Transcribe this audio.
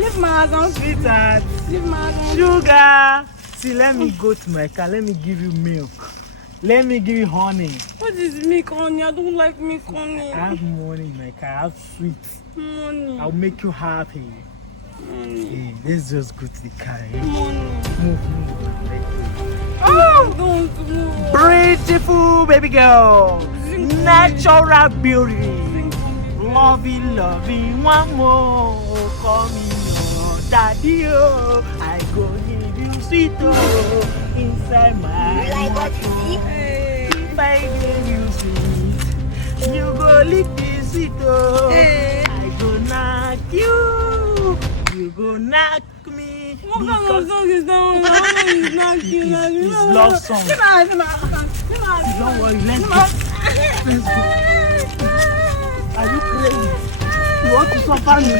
Leave my house. Sweetheart. Leave my house. Sugar. See, let me go to my car. Let me give you milk. Let me give you honey. What is milk, honey? I don't like milk, honey. I have money in my car. I have sweets. Money. I'll make you happy. Money. Hey, let's just go to the car. Eh? Money. Move. Oh! Don't move. Beautiful baby girl. Natural beauty. Lovey, one more. Call me your daddy. Oh. I go give you sweet oh, inside my heart. If I give you sweet, you go lick this sweet oh. I go knock you. You go knock me. What kind of song is that one? How is knocking? It's love song. Don't worry, let's go. Are you crazy? You want to suffer me?